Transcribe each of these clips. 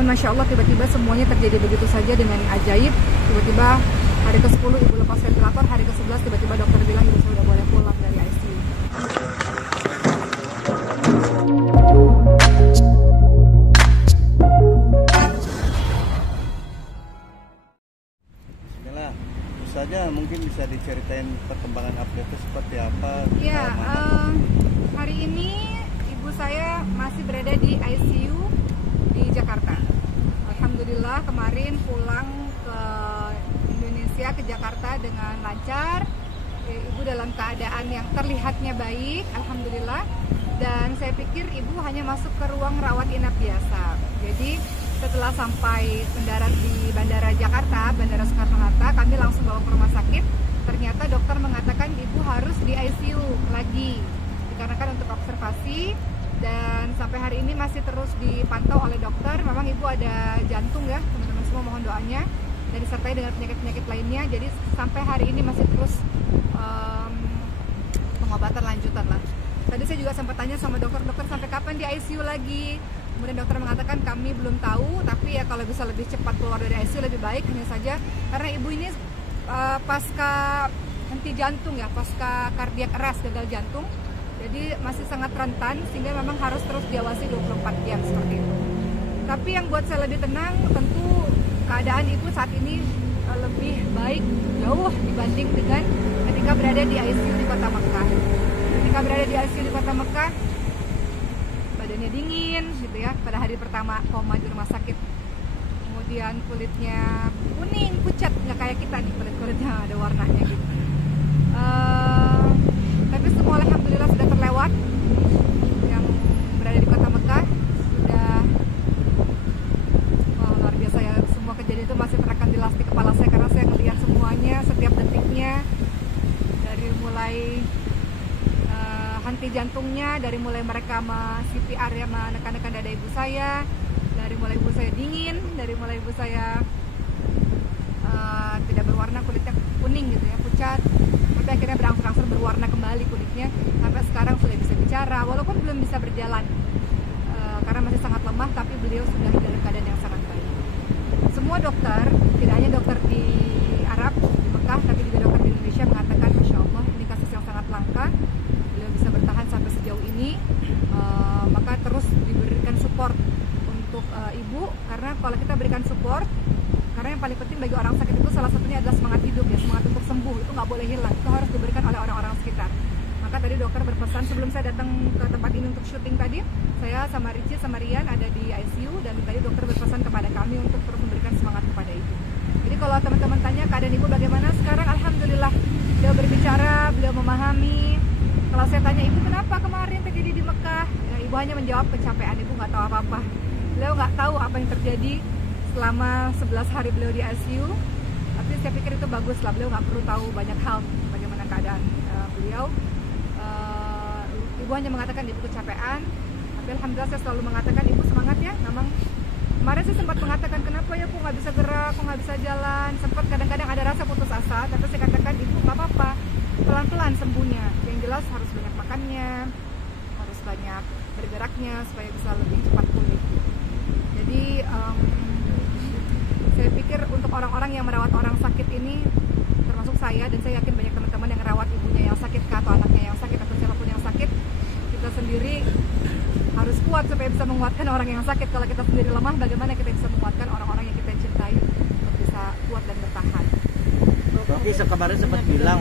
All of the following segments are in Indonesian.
Namun Masya Allah tiba-tiba semuanya terjadi begitu saja dengan ajaib. Tiba-tiba hari ke-10 ibu lepas ventilator, hari ke-11 tiba-tiba dokter bilang ibu sudah boleh pulang dari ICU. Bismillah, terus saja mungkin bisa diceritain perkembangan update seperti apa? Ya, hari ini ibu saya masih berada di ICU di Jakarta. Alhamdulillah kemarin pulang ke Indonesia, ke Jakarta dengan lancar. Ibu dalam keadaan yang terlihatnya baik, alhamdulillah. Dan saya pikir ibu hanya masuk ke ruang rawat inap biasa. Jadi setelah sampai mendarat di Bandara Jakarta, Bandara Soekarno-Hatta, kami langsung bawa ke rumah sakit. Ternyata dokter mengatakan ibu harus di ICU lagi, dikarenakan untuk observasi. Dan sampai hari ini masih terus dipantau oleh dokter. Memang ibu ada jantung ya, teman-teman semua mohon doanya. Dan disertai dengan penyakit-penyakit lainnya. Jadi sampai hari ini masih terus pengobatan lanjutan lah. Tadi saya juga sempat tanya sama dokter sampai kapan di ICU lagi. Kemudian dokter mengatakan kami belum tahu, tapi ya kalau bisa lebih cepat keluar dari ICU lebih baik. Hanya saja karena ibu ini pasca henti jantung ya, pasca cardiac arrest, gagal jantung. Jadi masih sangat rentan sehingga memang harus terus diawasi 24 jam seperti itu. Tapi yang buat saya lebih tenang tentu keadaan ibu saat ini lebih baik jauh dibanding dengan ketika berada di ICU di Kota Mekah. Ketika berada di ICU di Kota Mekah, badannya dingin gitu ya pada hari pertama koma di rumah sakit. Kemudian kulitnya kuning, pucat, nggak kayak kita nih kulit-kulitnya ada warnanya gitu. Tapi semua alhamdulillah sudah terlewat. Yang berada di Kota Mekah sudah luar biasa ya, semua kejadian itu masih terekam jelas di kepala saya karena saya melihat semuanya, setiap detiknya, dari mulai henti jantungnya, dari mulai mereka CPR ya, menekan-nekan dada ibu saya, dari mulai ibu saya dingin, dari mulai ibu saya tidak berwarna, kulitnya kuning gitu ya, pucat, sampai akhirnya berangsur-angsur berwarna kembali kulitnya, sampai sekarang sudah bisa bicara walaupun belum bisa berjalan karena masih sangat lemah, tapi beliau sudah dalam keadaan yang sangat baik. Semua dokter, tidak hanya dokter di Arab, di Mekah, tapi juga dokter di Indonesia mengatakan Masya Allah ini kasus yang sangat langka, beliau bisa bertahan sampai sejauh ini. Maka terus diberikan support untuk ibu, karena kalau kita berikan support, karena yang paling penting bagi orang sakit itu salah satunya adalah semangat hidup ya, semangat untuk sembuh itu nggak boleh hilang, itu harus diberikan oleh orang-orang sekitar. Maka tadi dokter berpesan sebelum saya datang ke tempat ini untuk syuting tadi, saya sama Rici sama Rian ada di ICU dan tadi dokter berpesan kepada kami untuk terus memberikan semangat kepada ibu. Jadi kalau teman-teman tanya keadaan ibu bagaimana sekarang, alhamdulillah beliau berbicara, beliau memahami. Kalau saya tanya ibu kenapa kemarin terjadi di Mekah, ya, ibu hanya menjawab kecapean, ibu nggak tahu apa-apa. Beliau nggak tahu apa yang terjadi selama 11 hari beliau di ICU, tapi saya pikir itu bagus lah, beliau nggak perlu tahu banyak hal bagaimana keadaan beliau. Ibu hanya mengatakan ibu kecapean, tapi alhamdulillah saya selalu mengatakan ibu semangat ya. Memang kemarin saya sempat mengatakan kenapa ya aku nggak bisa gerak, aku nggak bisa jalan, sempat kadang-kadang ada rasa putus asa, tapi saya katakan ibu nggak apa-apa, pelan-pelan sembuhnya. Yang jelas harus banyak makannya, harus banyak bergeraknya supaya bisa lebih cepat pulih. Jadi saya pikir untuk orang-orang yang merawat orang sakit ini, termasuk saya dan saya yakin banyak teman-teman yang merawat ibunya yang sakit atau anaknya yang sakit atau siapapun yang sakit, kita sendiri harus kuat supaya bisa menguatkan orang yang sakit. Kalau kita sendiri lemah, bagaimana kita bisa menguatkan orang-orang yang kita cintai untuk bisa kuat dan bertahan. Oke, kemarin sempat bilang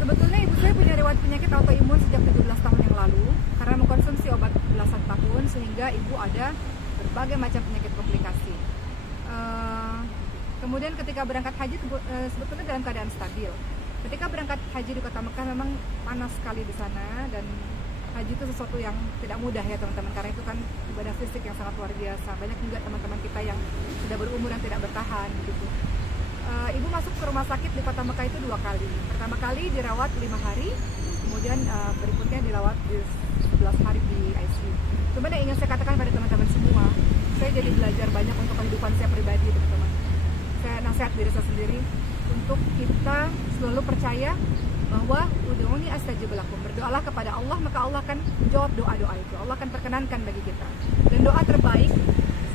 sebetulnya ibu saya punya riwayat penyakit autoimun sejak 17 tahun yang lalu karena mengkonsumsi obat belasan tahun, sehingga ibu ada berbagai macam penyakit komplikasi. Kemudian ketika berangkat haji sebetulnya dalam keadaan stabil. Ketika berangkat haji di Kota Mekah memang panas sekali di sana, dan haji itu sesuatu yang tidak mudah ya teman-teman, karena itu kan ibadah fisik yang sangat luar biasa. Banyak juga teman-teman kita yang sudah berumur yang tidak bertahan gitu. Ibu masuk ke rumah sakit di Kota Mekah itu 2 kali. Pertama kali dirawat 5 hari, kemudian berikutnya dirawat di 11 hari di ICU. Cuman yang ingin saya katakan pada teman-teman semua, saya jadi belajar banyak untuk kehidupan saya pribadi teman-teman. Saya nasihat diri saya sendiri untuk kita selalu percaya bahwa ud'uni astajib lakum, berdoalah kepada Allah maka Allah akan menjawab doa-doa itu, Allah akan perkenankan bagi kita. Dan doa terbaik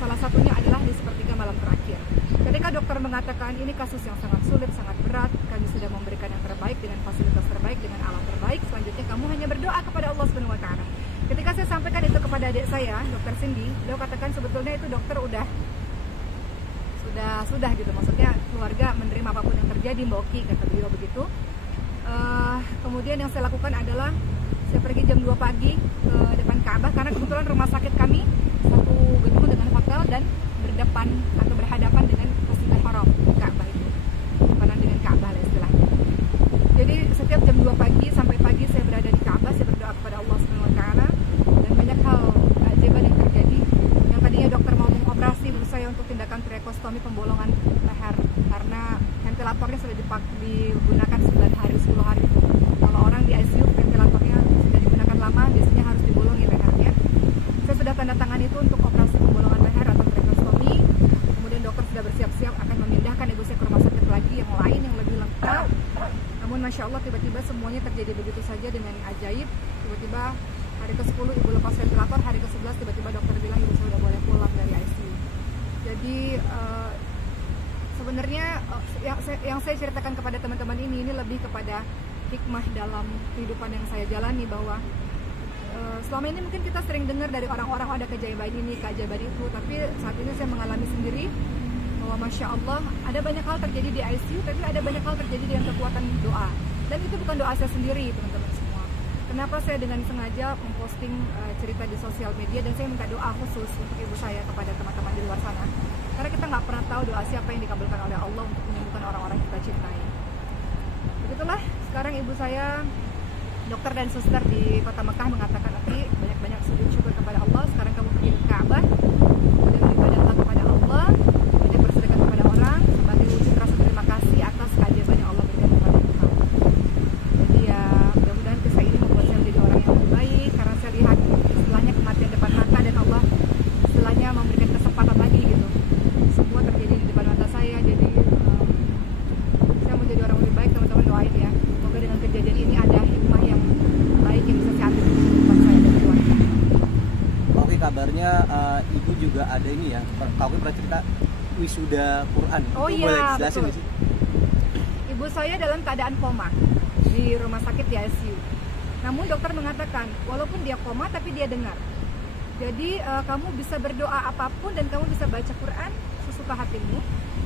salah satunya adalah di sepertiga malam terakhir. Ketika dokter mengatakan ini kasus yang sangat sulit, sangat berat, kami sudah memberikan yang terbaik dengan fasilitas terbaik, dengan alat terbaik, selanjutnya kamu hanya berdoa kepada Allah Subhanahu wa taala. Ketika saya sampaikan itu kepada adik saya, Dokter Cindy, beliau katakan sebetulnya itu dokter sudah gitu, maksudnya keluarga menerima apapun yang terjadi, Mbak Oki, kata beliau begitu. Kemudian yang saya lakukan adalah saya pergi jam 2 pagi ke depan Ka'bah, karena kebetulan rumah sakit kami satu gedung dengan hotel dan berdepan atau berhadapan dengan Masjidil Haram, Ka'bah itu depanan dengan Ka'bah lah istilahnya. Jadi setiap jam 2 pagi sampai pagi saya berada di Ka'bah, saya berdoa kepada Allah Subhanahu wa taala, dan banyak hal keajaiban yang terjadi. Yang tadinya dokter mau mengoperasi ibu saya untuk tindakan tracheostomi, pembolongan leher, karena ventilatornya sudah digunakan 9 hari 10 hari. Kalau orang di ICU ventilatornya sudah digunakan lama, biasanya harus dibolongi lehernya. Saya sudah tanda tangan itu untuk operasi pembolongan leher atau tracheostomi. Kemudian dokter sudah bersiap-siap akan memindahkan ibu saya ke rumah sakit lagi yang lain yang lebih lengkap. Namun Masya Allah tiba-tiba semuanya terjadi begitu saja dengan ajaib. Tiba-tiba hari ke-10 ibu lepas ventilator, hari ke-11 tiba-tiba dokter bilang ibu saya sudah boleh pulang dari ICU. Jadi sebenarnya yang saya ceritakan kepada teman-teman ini lebih kepada hikmah dalam kehidupan yang saya jalani, bahwa selama ini mungkin kita sering dengar dari orang-orang ada keajaiban ini, keajaiban itu, tapi saat ini saya mengalami sendiri bahwa Masya Allah ada banyak hal terjadi di ICU, tapi ada banyak hal terjadi dengan kekuatan doa. Dan itu bukan doa saya sendiri, teman-teman semua. Kenapa saya dengan sengaja memposting cerita di sosial media, dan saya minta doa khusus untuk ibu saya kepada teman-teman di luar sana, karena kita nggak pernah tahu doa siapa yang dikabulkan oleh Allah untuk menyembuhkan orang-orang yang kita cintai. Begitulah, sekarang ibu saya, dokter dan suster di kota Mekah mengatakan, nanti banyak-banyak sujud syukur kepada Allah, sekarang kamu pergi ke Ka'bah, kemudian beribadahlah kepada Allah, banyak bersedekah kepada orang sebagai wujud rasa terima kasih atas keajaiban yang Allah berikan kepada kita. Jadi ya mudah-mudahan kisah ini membuat saya menjadi orang yang lebih baik, karena saya lihat istilahnya kematian depan mata, dan Allah istilahnya memberikan kesempatan lagi gitu. Semua terjadi di depan mata saya, jadi saya mau jadi orang lebih baik. Teman-teman doain ya, semoga dengan kejadian ini ada hikmah yang baik yang bisa saya ambil di kehidupan saya dan keluarga. Oke, kabarnya ibu juga ada ini ya, kamu pernah cerita wisuda Quran. Oh itu iya, boleh dijelasin betul. nggak sih? Ibu saya dalam keadaan koma di rumah sakit di ICU. Namun dokter mengatakan walaupun dia koma tapi dia dengar. Jadi kamu bisa berdoa apapun dan kamu bisa baca Quran sesuka hatimu.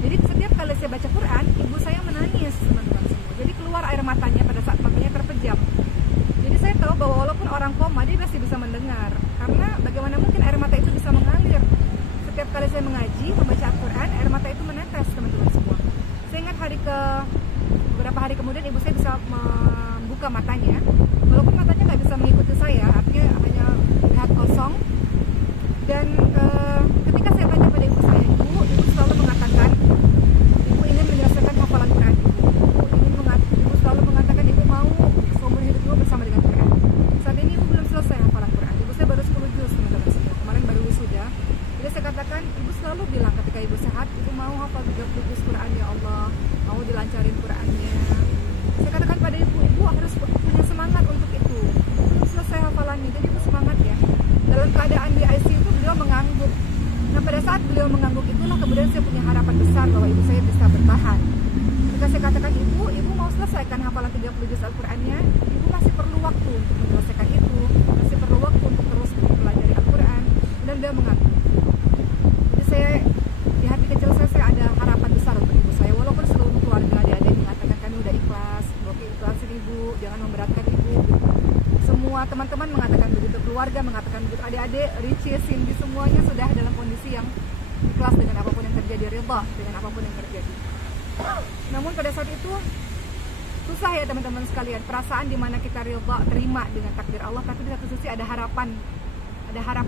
Jadi setiap kali saya baca Quran, ibu saya menangis, teman-teman semua. Jadi keluar air matanya pada saat matanya terpejam. Jadi saya tahu bahwa walaupun orang koma dia masih bisa mendengar. Karena bagaimana mungkin air mata itu bisa mengalir? Setiap kali saya mengaji, membaca Al-Quran, air mata itu menetes, teman-teman semua. Saya ingat beberapa hari kemudian ibu saya bisa membuka matanya. Walaupun matanya nggak bisa mengikuti saya, artinya hanya lihat kosong. Dan ketika saya tanya pada ibu saya, ibu selalu mengatakan ibu ingin menyelesaikan hafalan Quran. Ibu selalu mengatakan ibu mau seumur hidup ibu bersama dengan Quran. Saat ini ibu belum selesai hafalan Quran. Ibu saya baru 10 juz, teman-teman semua. Kemarin baru wisuda. Jadi saya katakan ibu selalu bilang ketika ibu sehat, ibu mau hafal 30 juz Quran, ya Allah, mau dilancarin Qurannya. Saya katakan pada ibu harus punya semangat untuk itu. Belum selesai hafalannya, jadi ibu semangat ya. Dalam keadaan di ICU itu beliau mengangguk. Nah pada saat beliau mengangguk itulah kemudian saya punya harapan besar bahwa ibu saya bisa bertahan. Ketika saya katakan ibu mau selesaikan hafalan 30 juz Al-Qurannya, ibu masih perlu waktu untuk menyelesaikan itu, masih perlu waktu untuk terus mempelajari Al-Quran, dan beliau mengangguk. Jadi saya di hati kecil saya ada harapan besar untuk ibu saya, walaupun seluruh keluarga adik-adik mengatakan kami udah ikhlas, oke ikhlasin ibu, jangan memberatkan ibu. Semua teman-teman mengatakan begitu, keluarga mengatakan begitu, adik-adik, Richie, Cindy, semuanya sudah dalam kondisi yang ikhlas dengan apapun yang terjadi, ridha dengan apapun yang terjadi. Namun pada saat itu susah ya teman-teman sekalian, perasaan dimana kita ridha, terima dengan takdir Allah, tapi di satu sisi ada harapan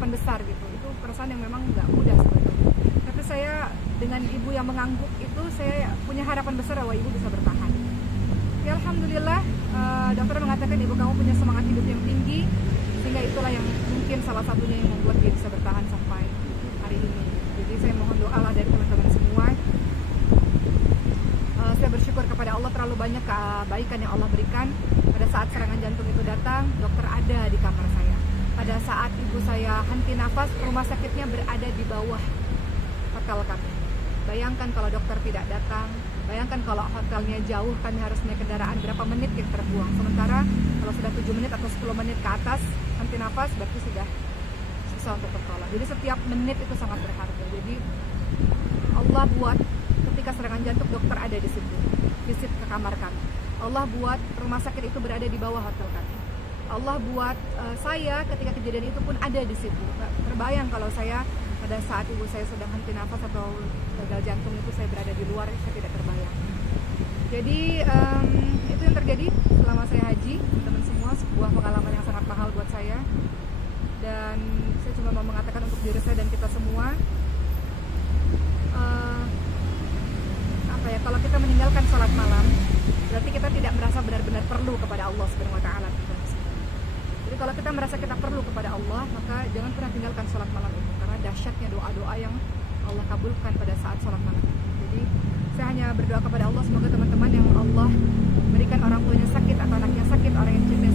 besar gitu. Itu perasaan yang memang nggak mudah sebetulnya. Tapi saya dengan ibu yang mengangguk itu, saya punya harapan besar bahwa ibu bisa bertahan. Ya alhamdulillah, dokter mengatakan ibu kamu punya semangat hidup yang tinggi, sehingga itulah yang mungkin salah satunya yang membuat dia bisa bertahan sampai hari ini. Jadi saya mohon doa lah dari teman-teman semua. Saya bersyukur kepada Allah, terlalu banyak kebaikan yang Allah berikan. Pada saat serangan jantung itu datang, dokter ada di kamar saya. Pada saat ibu saya henti nafas, rumah sakitnya berada di bawah hotel kami. Bayangkan kalau dokter tidak datang, bayangkan kalau hotelnya jauh, kami harus naik kendaraan berapa menit yang terbuang. Sementara kalau sudah 7 menit atau 10 menit ke atas henti nafas, berarti sudah susah untuk tertolong. Jadi setiap menit itu sangat berharga. Jadi Allah buat ketika serangan jantung dokter ada di situ, visit ke kamar kami. Allah buat rumah sakit itu berada di bawah hotel kami. Allah buat saya ketika kejadian itu pun ada di situ. Terbayang kalau saya pada saat ibu saya sedang henti nafas atau gagal jantung itu saya berada di luar, saya tidak terbayang. Jadi itu yang terjadi selama saya haji, teman-teman semua, sebuah pengalaman yang sangat mahal buat saya. Dan saya cuma mau mengatakan untuk diri saya dan kita semua, kalau kita meninggalkan sholat malam, berarti kita tidak merasa benar-benar perlu kepada Allah Subhanahu wa Ta'ala. Jadi kalau kita merasa kita perlu kepada Allah, maka jangan pernah tinggalkan sholat malam itu, karena dahsyatnya doa-doa yang Allah kabulkan pada saat sholat malam. Jadi saya hanya berdoa kepada Allah, semoga teman-teman yang Allah berikan orang tuanya sakit atau anaknya sakit, orang yang cinta